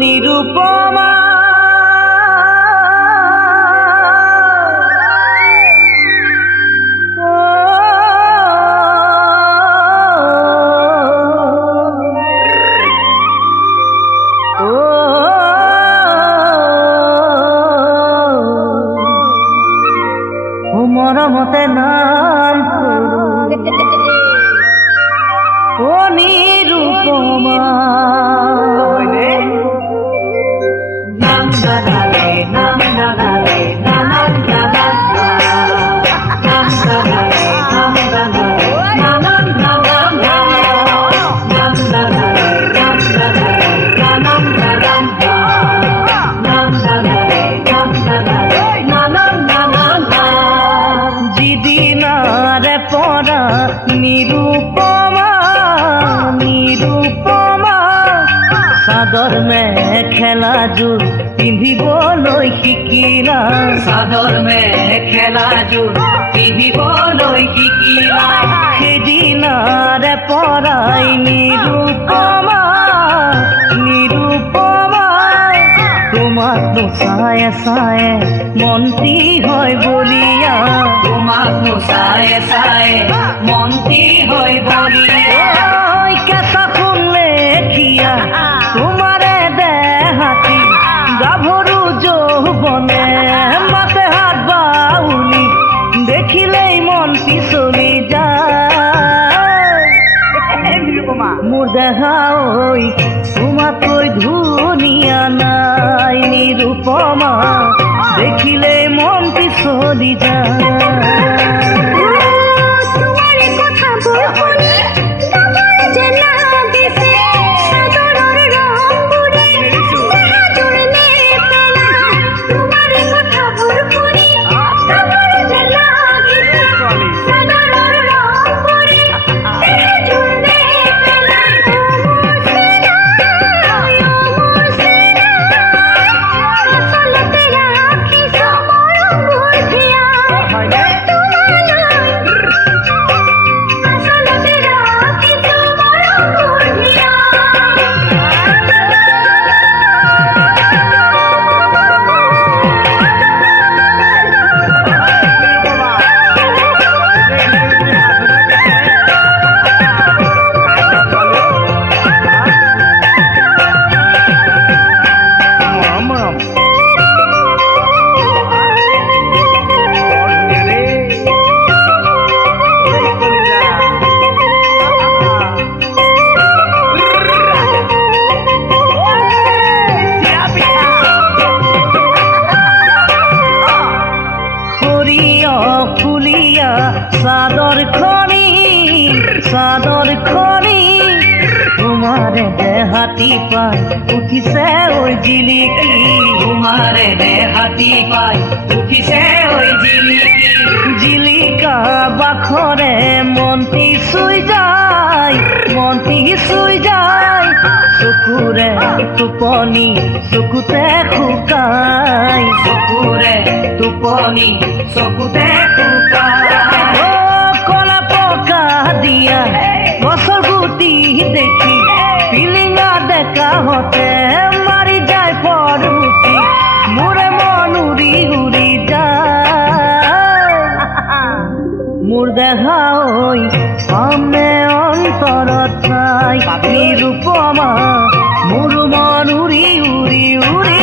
নিরুপমা মরমতে নাম ও নিরুপমা নাম দাদালে নাম দাদালে নাম দাদালে নাম দাদালে নাম দাদালে নাম দাদালে নাম দাদালে নাম দাদালে নাম দাদালে নাম দাদালে নাম দাদালে নাম দাদালে জিদিনারে পরা নিরুপমা নিরুপমা সাদর মেখেলা জোর পিন্ধিবলৈ শিকিলা সাদর মেখেলা জোৰ পিন্ধিবলৈ শিকিলা সেইদিনাৰে পৰাই নিৰূপমা নিৰূপমা তোমাকনো চায়ে চায়ে মন্ত্ৰী হয় বলিয়া তোমাকনো চায়ে চায়ে মন্ত্ৰী হয় বলিয়া কেঁচা ফুল লেখিয়া তোমাৰে দেহাতী গাভৰু যৌৱনে মাতে হাত বাউলি দেখিলেই মন পিছলি যায় মোৰ দেহা ঐ তোমাতকৈ ধুনীয়া নাই নিৰূপমা দেখিলেই মন পিছলি যায় চাদৰ খনি তোমাৰে দেহাতী পাই উঠিছে ঐ জিলিকি তোমাৰে দেহাতী পাই উঠিছে ঐ জিলিকি জিলিকা বাখৰে মন্ত্ৰী চুই যায় মন্ত্ৰী চুই যায় চকুৰে টোপনি চকুতে শুকাই চকুৰে টোপনি চকুতে শুকাই দিয়া গছৰ গুটি দেখি পিলিঙা ডেকা হতে মাৰি যায় পৰুটি মোৰে মন উৰি উৰি যায় মোৰ দেহা ঐ পামে অন্তৰত ঠাই নিৰূপমা মোৰ মন উৰি উৰি উৰি